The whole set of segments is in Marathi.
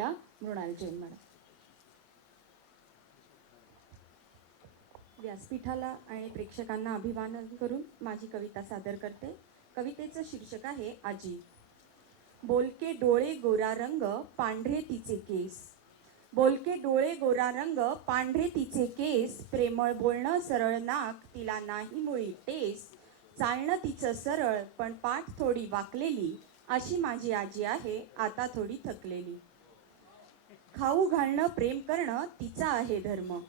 ला मृणाल जैन मॅडम. व्यासपीठाला आणि प्रेक्षकांना अभिवादन करून माझी कविता सादर करते. कवितेचं शीर्षक आहे आजी. बोलके डोळे गोरा रंग पांढरे तिचे केस. बोलके डोळे गोरा रंग पांढरे तिचे केस. प्रेमळ बोलणं सरळ नाक तिला नाही मुळी टेस. चालणं तिचं सरळ पण पाठ थोडी वाकलेली. अशी माझी आजी आहे आता थोडी थकलेली. खाऊ घालणं प्रेम करणं तिचा आहे धर्म.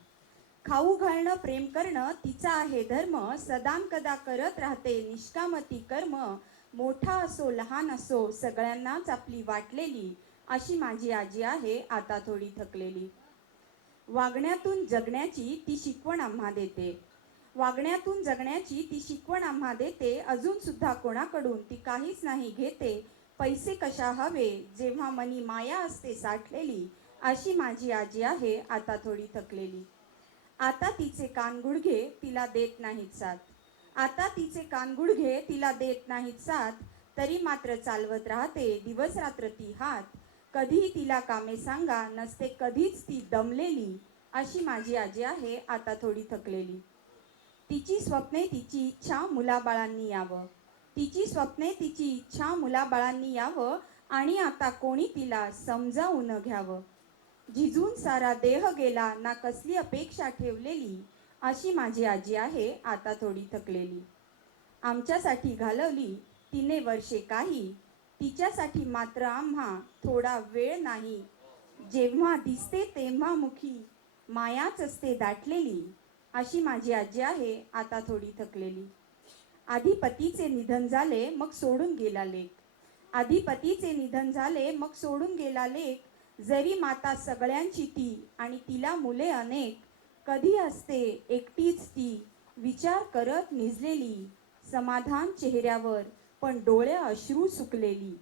खाऊ घालणं प्रेम करणं तिचा आहे धर्म. सदाम कदा करत राहते निष्कामती कर्म. मोठा असो लहान असो सगळ्यांनाच आपली वाटलेली अशी माझी आजी आहे आता थोडी थकलेली. वागण्यातून जगण्याची ती शिकवण आम्हा देते. वागण्यातून जगण्याची ती शिकवण आम्हा देते. अजून सुद्धा कोणाकडून ती काहीच नाही घेते. पैसे कशा हवे? जेव्हा मनी माया असते साठलेली अशी माझी आजी आहे आता थोडी थकलेली. आता तिचे कानगुडघे तिला देत नाहीत साथ आता तिचे कानगुडघे तिला देत नाहीत साथ तरी मात्र चालवत राहते दिवस रात्र ती हात. कधीही तिला कामे सांगा नसते कधीच ती दमलेली. अशी माझी आजी आहे आता थोडी थकलेली. तिची स्वप्ने तिची इच्छा मुलाबाळांनी यावं. तिची स्वप्ने तिची इच्छा मुलाबाळांनी यावं आणि आता कोणी तिला समजावून घ्यावं. झिजून सारा देह गेला ना कसली अपेक्षा ठेवलेली अशी माझी आजी आहे आता थोडी थकलेली. आमच्यासाठी घालवली तिने वर्षे काही तिच्यासाठी मात्र आम्हा थोडा वेळ नाही. जेव्हा दिसते तेव्हा मुखी मायाच असते दाटलेली अशी माझी आजी आहे आता थोडी थकलेली. आधी पतीचे निधन झाले मग सोडून गेला लेख. आधी पतीचे निधन झाले मग सोडून गेला लेख जरी माता सगळ्यांची ती आणि तिला मुले अनेक कधी असते एकटीच ती विचार करत निजलेली समाधान चेहऱ्यावर पण डोळे अश्रू सुकलेली.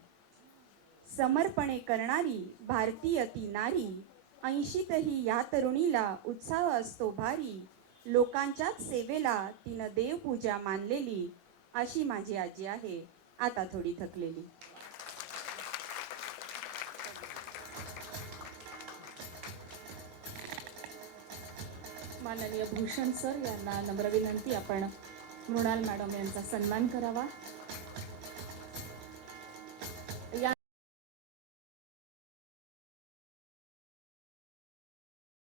समर्पणे करणारी भारतीय ती नारी ऐंशीतही या तरुणीला उत्साह असतो भारी लोकांच्याच सेवेला तिनं देवपूजा मानलेली अशी माझी आजी आहे. आता थोडी थकलेली. माननीय भूषण सर यांना नम्र विनंती. आपण मृणाल मॅडम यांचा सन्मान करावा.